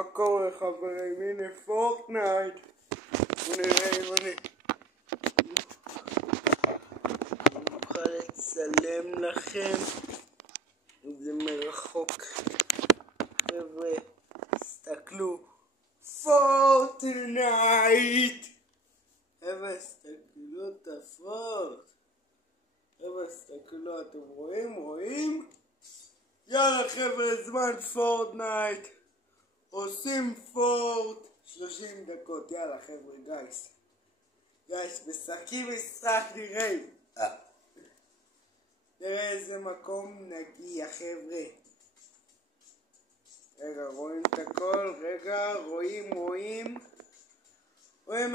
מה קורה חברים? הנה פורטנייט. בואו נראה אם אני אוכל לצלם לכם אם זה מרחוק. חבר'ה, תסתכלו, פורטנייט. חבר'ה, תסתכלו את הפורט. חבר'ה, תסתכלו, אתם רואים? יאללה חבר'ה, זמן פורטנייט. עושים פורט 30 דקות. יאללה חבר'ה, גייס, משחקים משחק, נראה איזה מקום נגיע חבר'ה. רגע, רואים את הכל? רואים